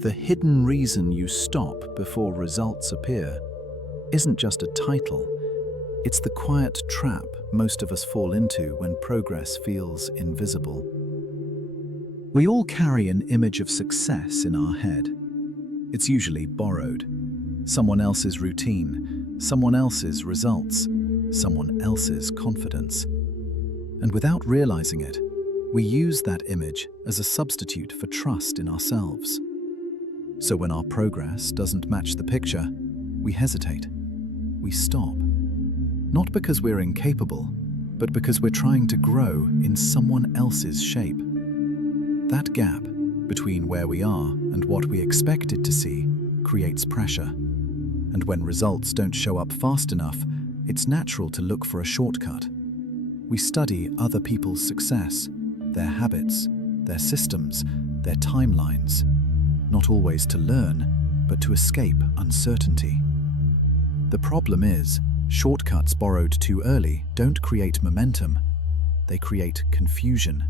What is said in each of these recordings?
The hidden reason you stop before results appear isn't just a title, it's the quiet trap most of us fall into when progress feels invisible. We all carry an image of success in our head. It's usually borrowed. Someone else's routine, someone else's results, someone else's confidence. And without realizing it, we use that image as a substitute for trust in ourselves. So when our progress doesn't match the picture, we hesitate. We stop. Not because we're incapable, but because we're trying to grow in someone else's shape. That gap between where we are and what we expected to see creates pressure. And when results don't show up fast enough, it's natural to look for a shortcut. We study other people's success, their habits, their systems, their timelines, not always to learn, but to escape uncertainty. The problem is, shortcuts borrowed too early don't create momentum. They create confusion.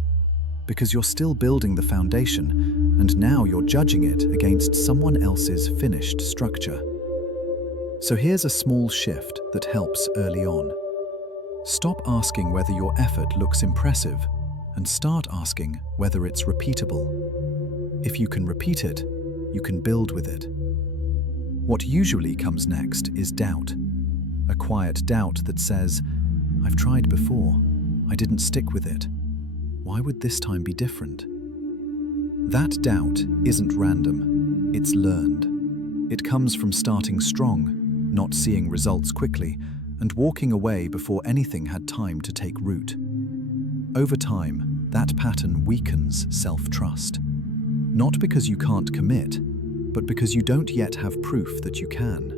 Because you're still building the foundation, and now you're judging it against someone else's finished structure. So here's a small shift that helps early on. Stop asking whether your effort looks impressive, and start asking whether it's repeatable. If you can repeat it, you can build with it. What usually comes next is doubt. A quiet doubt that says, "I've tried before, I didn't stick with it. Why would this time be different?" That doubt isn't random, it's learned. It comes from starting strong, not seeing results quickly, and walking away before anything had time to take root. Over time, that pattern weakens self-trust. Not because you can't commit, but because you don't yet have proof that you can.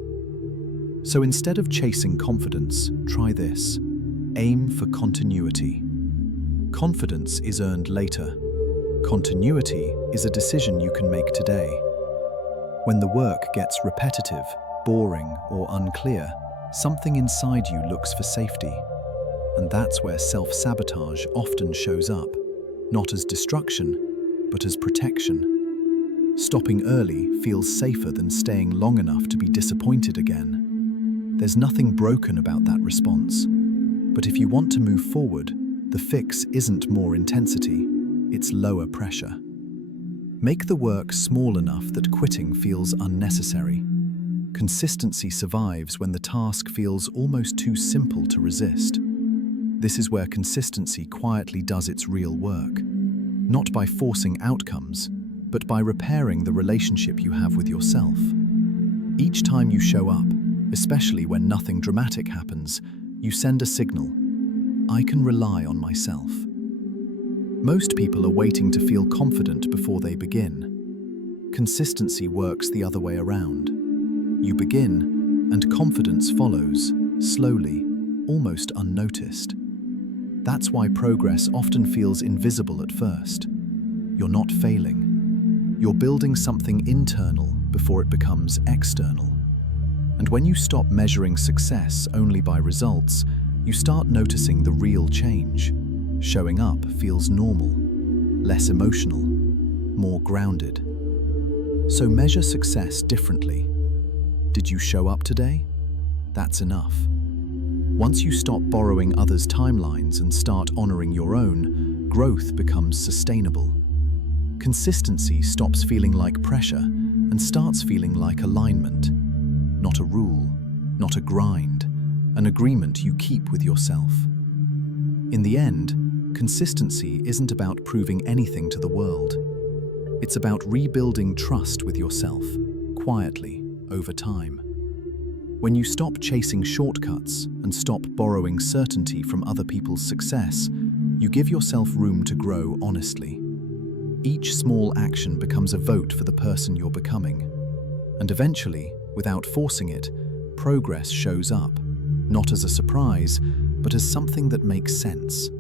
So instead of chasing confidence, try this. Aim for continuity. Confidence is earned later. Continuity is a decision you can make today. When the work gets repetitive, boring, or unclear, something inside you looks for safety. And that's where self-sabotage often shows up, not as destruction, but as protection. Stopping early feels safer than staying long enough to be disappointed again. There's nothing broken about that response. But if you want to move forward, the fix isn't more intensity, it's lower pressure. Make the work small enough that quitting feels unnecessary. Consistency survives when the task feels almost too simple to resist. This is where consistency quietly does its real work. Not by forcing outcomes, but by repairing the relationship you have with yourself. Each time you show up, especially when nothing dramatic happens, you send a signal. I can rely on myself. Most people are waiting to feel confident before they begin. Consistency works the other way around. You begin, and confidence follows, slowly, almost unnoticed. That's why progress often feels invisible at first. You're not failing. You're building something internal before it becomes external. And when you stop measuring success only by results, you start noticing the real change. Showing up feels normal, less emotional, more grounded. So measure success differently. Did you show up today? That's enough. Once you stop borrowing others' timelines and start honoring your own, growth becomes sustainable. Consistency stops feeling like pressure and starts feeling like alignment. Not a rule, not a grind, an agreement you keep with yourself. In the end, consistency isn't about proving anything to the world. It's about rebuilding trust with yourself, quietly, over time. When you stop chasing shortcuts and stop borrowing certainty from other people's success, you give yourself room to grow honestly. Each small action becomes a vote for the person you're becoming. And eventually, without forcing it, progress shows up, not as a surprise, but as something that makes sense.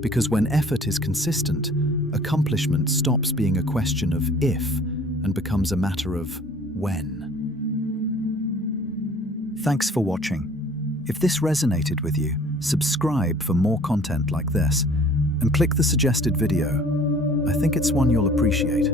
Because when effort is consistent, accomplishment stops being a question of if and becomes a matter of when. Thanks for watching. If this resonated with you, subscribe for more content like this, and click the suggested video. I think it's one you'll appreciate.